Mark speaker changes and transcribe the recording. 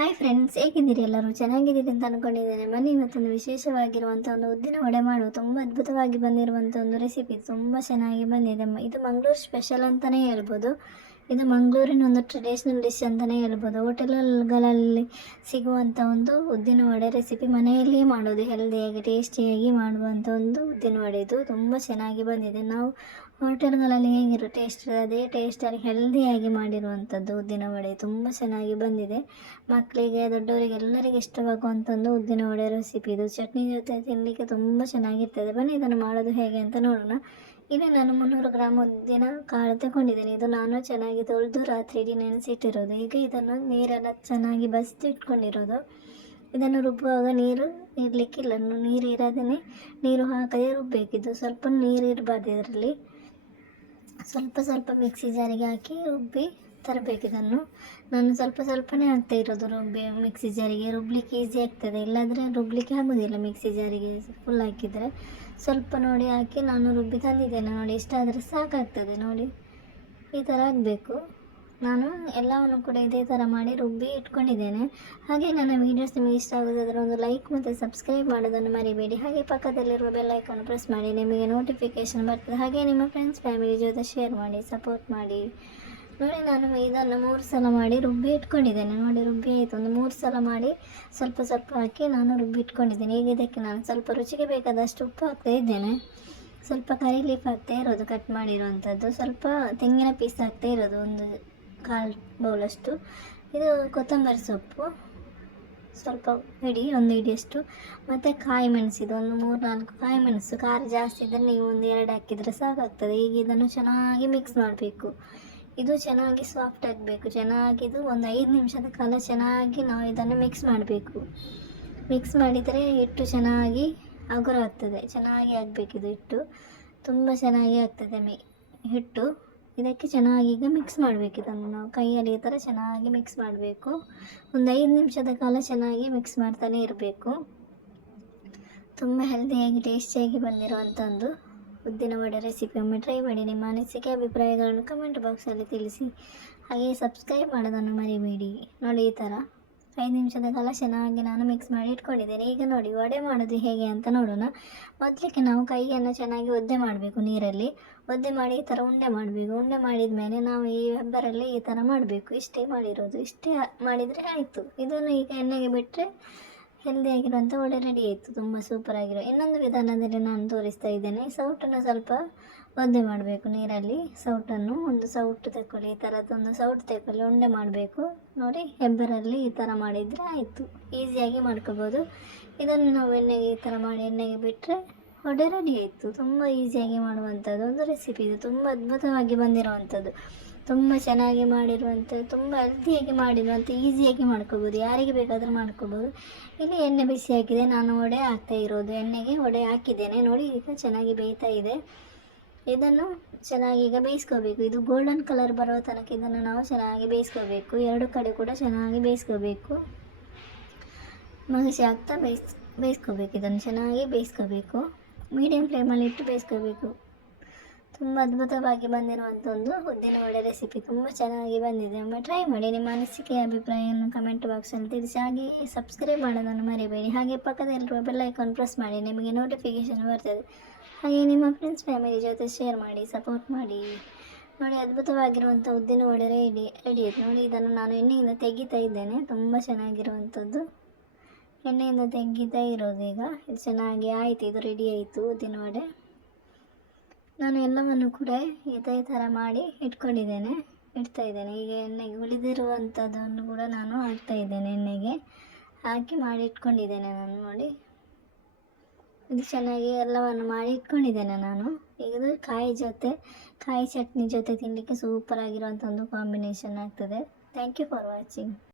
Speaker 1: Hi friends ಹೇಗಿದ್ದೀರಿ ಎಲ್ಲರೂ? ಚೆನ್ನಾಗಿದ್ದೀರಿ ಅಂತ ಅಂದ್ಕೊಂಡಿದ್ದೇನೆ ಬನ್ನಿ ಇವತ್ತೊಂದು ವಿಶೇಷವಾಗಿರುವಂಥ ಒಂದು ಉದ್ದಿನ ವಡೆ ಮಾಡು ತುಂಬ ಅದ್ಭುತವಾಗಿ ಬಂದಿರುವಂಥ ಒಂದು ರೆಸಿಪಿ ತುಂಬ ಚೆನ್ನಾಗಿ ಬಂದಿದೆ. ಇದು ಮಂಗಳೂರು ಸ್ಪೆಷಲ್ ಅಂತಲೇ ಹೇಳ್ಬೋದು. ಇದು ಮಂಗಳೂರಿನ ಒಂದು ಟ್ರೆಡಿಷ್ನಲ್ ಡಿಶ್ ಅಂತಲೇ ಹೇಳ್ಬೋದು. ಹೋಟೆಲ್ಗಳಲ್ಲಿ ಸಿಗುವಂಥ ಒಂದು ಉದ್ದಿನ ವಡೆ ರೆಸಿಪಿ ಮನೆಯಲ್ಲಿಯೇ ಮಾಡೋದು. ಹೆಲ್ದಿಯಾಗಿ ಟೇಸ್ಟಿಯಾಗಿ ಮಾಡುವಂಥ ಒಂದು ಉದ್ದಿನ ವಡೆ ಇದು. ತುಂಬ ಚೆನ್ನಾಗಿ ಬಂದಿದೆ. ನಾವು ಹೋಟೆಲ್ಗಳಲ್ಲಿ ಹೇಗಿರೋ ಟೇಸ್ಟ್ ಅದೇ ಟೇಸ್ಟಲ್ಲಿ ಹೆಲ್ದಿಯಾಗಿ ಮಾಡಿರುವಂಥದ್ದು ಉದ್ದಿನ ವಡೆ. ತುಂಬ ಚೆನ್ನಾಗಿ ಬಂದಿದೆ. ಮಕ್ಕಳಿಗೆ, ದೊಡ್ಡವರಿಗೆ ಎಲ್ಲರಿಗೆ ಇಷ್ಟವಾಗುವಂಥದ್ದು ಉದ್ದಿನ ವಡೆ ರೆಸಿಪಿ ಇದು. ಚಟ್ನಿ ಜೊತೆ ತಿನ್ನಲಿಕ್ಕೆ ತುಂಬ ಚೆನ್ನಾಗಿರ್ತದೆ. ಬನ್ನಿ ಇದನ್ನು ಮಾಡೋದು ಹೇಗೆ ಅಂತ ನೋಡೋಣ. ಇಲ್ಲಿ ನಾನು ಮುನ್ನೂರು ಗ್ರಾಮ್ ಉದ್ದಿನ ಕಾಳು ತಗೊಂಡಿದ್ದೇನೆ. ಇದು ನಾನು ಚೆನ್ನಾಗಿ ತೊಳೆದು ರಾತ್ರಿ ಇಡೀ ನೆನೆಸಿಟ್ಟಿರೋದು. ಈಗ ಇದನ್ನು ನೀರನ್ನು ಚೆನ್ನಾಗಿ ಬಸಿದು ಇಟ್ಕೊಂಡಿರೋದು. ಇದನ್ನು ರುಬ್ಬುವಾಗ ನೀರು ಇರಲಿಕ್ಕಿಲ್ಲ. ನೀರು ಇರೋದೇ ನೀರು ಹಾಕದೆ ರುಬ್ಬೇಕಿದ್ದು ಸ್ವಲ್ಪ ನೀರು ಇರಬಾರ್ದು ಇದರಲ್ಲಿ. ಸ್ವಲ್ಪ ಸ್ವಲ್ಪ ಮಿಕ್ಸಿ ಜಾರಿಗೆ ಹಾಕಿ ರುಬ್ಬಿ ತರಬೇಕು ಇದನ್ನು. ನಾನು ಸ್ವಲ್ಪ ಸ್ವಲ್ಪನೇ ಆಗ್ತಾ ಇರೋದು ರುಬ್ಬಿ, ಮಿಕ್ಸಿ ಜಾರಿಗೆ. ರುಬ್ಲಿಕ್ಕೆ ಈಸಿ ಆಗ್ತದೆ. ಇಲ್ಲಾಂದರೆ ರುಬ್ಲಿಕ್ಕೆ ಆಗೋದಿಲ್ಲ ಮಿಕ್ಸಿ ಜಾರಿಗೆ ಫುಲ್ ಹಾಕಿದರೆ. ಸ್ವಲ್ಪ ನೋಡಿ ಹಾಕಿ ನಾನು ರುಬ್ಬಿ ತಂದಿದ್ದೇನೆ. ನೋಡಿ ಇಷ್ಟಾದರೆ ಸಾಕಾಗ್ತದೆ ನೋಡಿ. ಈ ಥರ ಆಗಬೇಕು. ನಾನು ಎಲ್ಲವನ್ನು ಕೂಡ ಇದೇ ಥರ ಮಾಡಿ ರುಬ್ಬಿ ಇಟ್ಕೊಂಡಿದ್ದೇನೆ. ಹಾಗೆ ನನ್ನ ವೀಡಿಯೋಸ್ ನಿಮಗೆ ಇಷ್ಟ ಆಗೋದಾದರೆ ಒಂದು ಲೈಕ್ ಮತ್ತು ಸಬ್ಸ್ಕ್ರೈಬ್ ಮಾಡೋದನ್ನು ಮರಿಬೇಡಿ. ಹಾಗೆ ಪಕ್ಕದಲ್ಲಿರುವ ಬೆಲ್ ಐಕಾನ್ ಪ್ರೆಸ್ ಮಾಡಿ. ನಿಮಗೆ ನೋಟಿಫಿಕೇಷನ್ ಬರ್ತದೆ. ಹಾಗೆ ನಿಮ್ಮ ಫ್ರೆಂಡ್ಸ್ ಫ್ಯಾಮಿಲಿ ಜೊತೆ ಶೇರ್ ಮಾಡಿ ಸಪೋರ್ಟ್ ಮಾಡಿ. ನೋಡಿ, ನಾನು ಇದನ್ನು ಮೂರು ಸಲ ಮಾಡಿ ರುಬ್ಬಿ ಇಟ್ಕೊಂಡಿದ್ದೇನೆ. ನೋಡಿ, ರುಬ್ಬಿ ಆಯಿತು. ಒಂದು ಮೂರು ಸಲ ಮಾಡಿ ಸ್ವಲ್ಪ ಸ್ವಲ್ಪ ಹಾಕಿ ನಾನು ರುಬ್ಬಿ ಇಟ್ಕೊಂಡಿದ್ದೇನೆ. ಈಗ ಇದಕ್ಕೆ ನಾನು ಸ್ವಲ್ಪ ರುಚಿಗೆ ಬೇಕಾದಷ್ಟು ಉಪ್ಪು ಹಾಕ್ತಾ ಇದ್ದೇನೆ. ಸ್ವಲ್ಪ ಕರಿ ಲೀಫ್ ಹಾಕ್ತಾ ಇರೋದು ಕಟ್ ಮಾಡಿರುವಂಥದ್ದು. ಸ್ವಲ್ಪ ತೆಂಗಿನ ಪೀಸ್ ಹಾಕ್ತಾ ಇರೋದು, ಒಂದು ಕಾಲು ಬೌಲಷ್ಟು. ಇದು ಕೊತ್ತಂಬರಿ ಸೊಪ್ಪು. ಸ್ವಲ್ಪ ಹಿಡಿ, ಒಂದು ಹಿಡಿಯಷ್ಟು. ಮತ್ತು ಕಾಯಿ ಮೆಣಸಿದು, ಒಂದು ಮೂರು ನಾಲ್ಕು ಕಾಯಿ ಮೆಣಸು. ಖಾರ ಜಾಸ್ತಿ ಇದ್ದರೆ ನೀವು ಒಂದು ಎರಡು ಹಾಕಿದರೆ ಸಾಕಾಗ್ತದೆ. ಈಗ ಇದನ್ನು ಚೆನ್ನಾಗಿ ಮಿಕ್ಸ್ ಮಾಡಬೇಕು. ಇದು ಚೆನ್ನಾಗಿ ಸಾಫ್ಟ್ ಆಗಬೇಕು. ಚೆನ್ನಾಗಿದು ಒಂದು ಐದು ನಿಮಿಷದ ಕಾಲ ಚೆನ್ನಾಗಿ ನಾವು ಇದನ್ನು ಮಿಕ್ಸ್ ಮಾಡಬೇಕು. ಮಿಕ್ಸ್ ಮಾಡಿದರೆ ಹಿಟ್ಟು ಚೆನ್ನಾಗಿ ಹಗುರ ಆಗ್ತದೆ. ಚೆನ್ನಾಗಿ ಇದು ಹಿಟ್ಟು. ತುಂಬ ಚೆನ್ನಾಗಿ ಆಗ್ತದೆ ಮಿ, ಹಿಟ್ಟು. ಇದಕ್ಕೆ ಚೆನ್ನಾಗಿ ಈಗ ಮಿಕ್ಸ್ ಮಾಡಬೇಕು. ಇದನ್ನು ನಾವು ಕೈಯಲ್ಲಿ ಈ ಥರ ಚೆನ್ನಾಗಿ ಮಿಕ್ಸ್ ಮಾಡಬೇಕು. ಒಂದು ಐದು ನಿಮಿಷದ ಕಾಲ ಚೆನ್ನಾಗಿ ಮಿಕ್ಸ್ ಮಾಡ್ತಾನೆ ಇರಬೇಕು. ತುಂಬ ಹೆಲ್ದಿಯಾಗಿ ಟೇಸ್ಟಿಯಾಗಿ ಬಂದಿರುವಂಥ ಒಂದು ಉದ್ದಿನ ವಡೆ ರೆಸಿಪಿ ಒಮ್ಮೆ ಟ್ರೈ ಮಾಡಿ ನಿಮ್ಮ ಅನಿಸಿಕೆ, ಅಭಿಪ್ರಾಯಗಳನ್ನು ಕಮೆಂಟ್ ಬಾಕ್ಸಲ್ಲಿ ತಿಳಿಸಿ. ಹಾಗೆ ಸಬ್ಸ್ಕ್ರೈಬ್ ಮಾಡೋದನ್ನು ಮರಿಬೇಡಿ. ನೋಡಿ ಈ ಥರ ಐದು ನಿಮಿಷದ ಕಾಲ ಚೆನ್ನಾಗಿ ನಾನು ಮಿಕ್ಸ್ ಮಾಡಿ ಇಟ್ಕೊಂಡಿದ್ದೇನೆ. ಈಗ ನೋಡಿ ವಡೆ ಮಾಡೋದು ಹೇಗೆ ಅಂತ ನೋಡೋಣ. ಮೊದಲಿಗೆ ನಾವು ಕೈಯನ್ನು ಚೆನ್ನಾಗಿ ಒದ್ದೆ ಮಾಡಬೇಕು ನೀರಲ್ಲಿ. ಒದ್ದೆ ಮಾಡಿ ಈ ಥರ ಉಂಡೆ ಮಾಡಬೇಕು. ಉಂಡೆ ಮಾಡಿದ ಮೇಲೆ ನಾವು ಈ ಹೆಬ್ಬರಲ್ಲಿ ಈ ಥರ ಮಾಡಬೇಕು. ಇಷ್ಟೇ ಮಾಡಿರೋದು. ಇಷ್ಟೇ ಮಾಡಿದರೆ ಆಯಿತು. ಇದನ್ನು ಈಗ ಎಣ್ಣೆಗೆ ಬಿಟ್ಟರೆ ಹೆಲ್ದಿಯಾಗಿರುವಂಥ ವಡೆ ರೆಡಿ ಆಯಿತು. ತುಂಬ ಸೂಪರಾಗಿರೋ ಇನ್ನೊಂದು ವಿಧಾನದಲ್ಲಿ ನಾನು ತೋರಿಸ್ತಾ ಇದ್ದೇನೆ. ಸೌಟನ್ನು ಸ್ವಲ್ಪ ಒದ್ದೆ ಮಾಡಬೇಕು ನೀರಲ್ಲಿ. ಸೌಟನ್ನು ಒಂದು ಸೌಟು ತಗೊಳ್ಳಿ ಈ ಥರದ್ದೊಂದು ಸೌಟು ತೆಕ್ಕೊಳ್ಳಿ. ಉಂಡೆ ಮಾಡಬೇಕು. ನೋಡಿ, ಹೆಬ್ಬರಲ್ಲಿ ಈ ಥರ ಮಾಡಿದರೆ ಆಯಿತು. ಈಸಿಯಾಗಿ ಮಾಡ್ಕೋಬೋದು. ಇದನ್ನು ನಾವು ಎಣ್ಣೆಗೆ ಈ ಥರ ಮಾಡಿ ಎಣ್ಣೆಗೆ ಬಿಟ್ಟರೆ ವಡೆ ರೆಡಿ ಆಯಿತು. ತುಂಬ ಈಸಿಯಾಗಿ ಮಾಡುವಂಥದ್ದು. ಒಂದು ರೆಸಿಪಿ ಇದು. ತುಂಬ ಅದ್ಭುತವಾಗಿ ಬಂದಿರುವಂಥದ್ದು. ತುಂಬ ಚೆನ್ನಾಗಿ ಮಾಡಿರುವಂಥದ್ದು ತುಂಬ ಹೆಲ್ತಿಯಾಗಿ ಮಾಡಿರುವಂಥ ಈಸಿಯಾಗಿ ಮಾಡ್ಕೋಬೋದು ಯಾರಿಗೆ ಬೇಕಾದರೂ ಮಾಡ್ಕೋಬೋದು ಇಲ್ಲಿ ಎಣ್ಣೆ ಬಿಸಿ ಹಾಕಿದೆ. ನಾನು ಒಡೆ ಹಾಕ್ತಾ ಇರೋದು. ಎಣ್ಣೆಗೆ ಒಡೆ ಹಾಕಿದ್ದೇನೆ. ನೋಡಿ, ಈಗ ಚೆನ್ನಾಗಿ ಬೇಯ್ತಾ ಇದೆ. ಇದನ್ನು ಚೆನ್ನಾಗಿ ಈಗ ಬೇಯಿಸ್ಕೋಬೇಕು. ಇದು ಗೋಲ್ಡನ್ ಕಲರ್ ಬರೋ ತನಕ ಇದನ್ನು ನಾವು ಚೆನ್ನಾಗಿ ಬೇಯಿಸ್ಕೋಬೇಕು. ಎರಡು ಕಡೆ ಕೂಡ ಚೆನ್ನಾಗಿ ಬೇಯಿಸ್ಕೋಬೇಕು. ಮಗಸಿ ಹಾಕ್ತಾ ಬೇಯಿಸ್, ಬೇಯಿಸ್ಕೋಬೇಕು. ಇದನ್ನು ಚೆನ್ನಾಗಿ ಬೇಯಿಸ್ಕೋಬೇಕು. ಮೀಡಿಯಮ್ ಫ್ಲೇಮಲ್ಲಿ ಇಟ್ಟು ಬೇಯಿಸ್ಕೋಬೇಕು. ತುಂಬ ಅದ್ಭುತವಾಗಿ ಬಂದಿರುವಂಥ ಒಂದು ಉದ್ದಿನ ವಡೆ ರೆಸಿಪಿ ತುಂಬ ಚೆನ್ನಾಗಿ ಬಂದಿದೆ. ಒಮ್ಮೆ ಟ್ರೈ ಮಾಡಿ ನಿಮ್ಮ ಅನಿಸಿಕೆ, ಅಭಿಪ್ರಾಯವನ್ನು ಕಮೆಂಟ್ ಬಾಕ್ಸಲ್ಲಿ ತಿಳಿಸಿ. ಹಾಗೆ ಸಬ್ಸ್ಕ್ರೈಬ್ ಮಾಡೋದನ್ನು ಮರಿಬೇಡಿ. ಹಾಗೆ ಪಕ್ಕದಲ್ಲಿರುವ ಐಕಾನ್ ಪ್ರೆಸ್ ಮಾಡಿ, ನಿಮಗೆ ನೋಟಿಫಿಕೇಷನ್ ಬರ್ತದೆ. ಹಾಗೆ ನಿಮ್ಮ ಫ್ರೆಂಡ್ಸ್ ಫ್ಯಾಮಿಲಿ ಜೊತೆ ಶೇರ್ ಮಾಡಿ ಸಪೋರ್ಟ್ ಮಾಡಿ. ನೋಡಿ, ಅದ್ಭುತವಾಗಿರುವಂಥ ಉದ್ದಿನ ವಡೆ ರೆಡಿ ರೆಡಿ ನೋಡಿ, ಇದನ್ನು ನಾನು ಎಣ್ಣೆಯಿಂದ ತೆಗಿತಾ ಇದ್ದೇನೆ. ತುಂಬ ಚೆನ್ನಾಗಿರುವಂಥದ್ದು. ಎಣ್ಣೆಯಿಂದ ತೆಗಿತಾ ಇರೋದು ಈಗ. ಇದು ಚೆನ್ನಾಗಿ ಆಯಿತು. ಇದು ರೆಡಿ ಆಯಿತು ಉದ್ದಿನ ವಡೆ. ನಾನು ಎಲ್ಲವನ್ನು ಕೂಡ ಇದೇ ಥರ ಮಾಡಿ ಇಟ್ಕೊಂಡಿದ್ದೇನೆ, ಇಡ್ತಾ ಇದ್ದೇನೆ. ಈಗ ಎಣ್ಣೆಗೆ ಉಳಿದಿರುವಂಥದ್ದನ್ನು ಕೂಡ ನಾನು ಹಾಕ್ತಾ ಇದ್ದೇನೆ, ಎಣ್ಣೆಗೆ ಹಾಕಿ ಮಾಡಿ ಇಟ್ಕೊಂಡಿದ್ದೇನೆ ನಾನು ನೋಡಿ. ಇದು ಚೆನ್ನಾಗಿ ಎಲ್ಲವನ್ನು ಮಾಡಿ ಇಟ್ಕೊಂಡಿದ್ದೇನೆ ನಾನು. ಈಗ ಇದು ಕಾಯಿ ಜೊತೆ, ಕಾಯಿ ಚಟ್ನಿ ಜೊತೆ ತಿನ್ನಲಿಕ್ಕೆ ಸೂಪರ್ ಆಗಿರುವಂಥ ಒಂದು ಕಾಂಬಿನೇಷನ್ ಆಗ್ತದೆ. Thank you for watching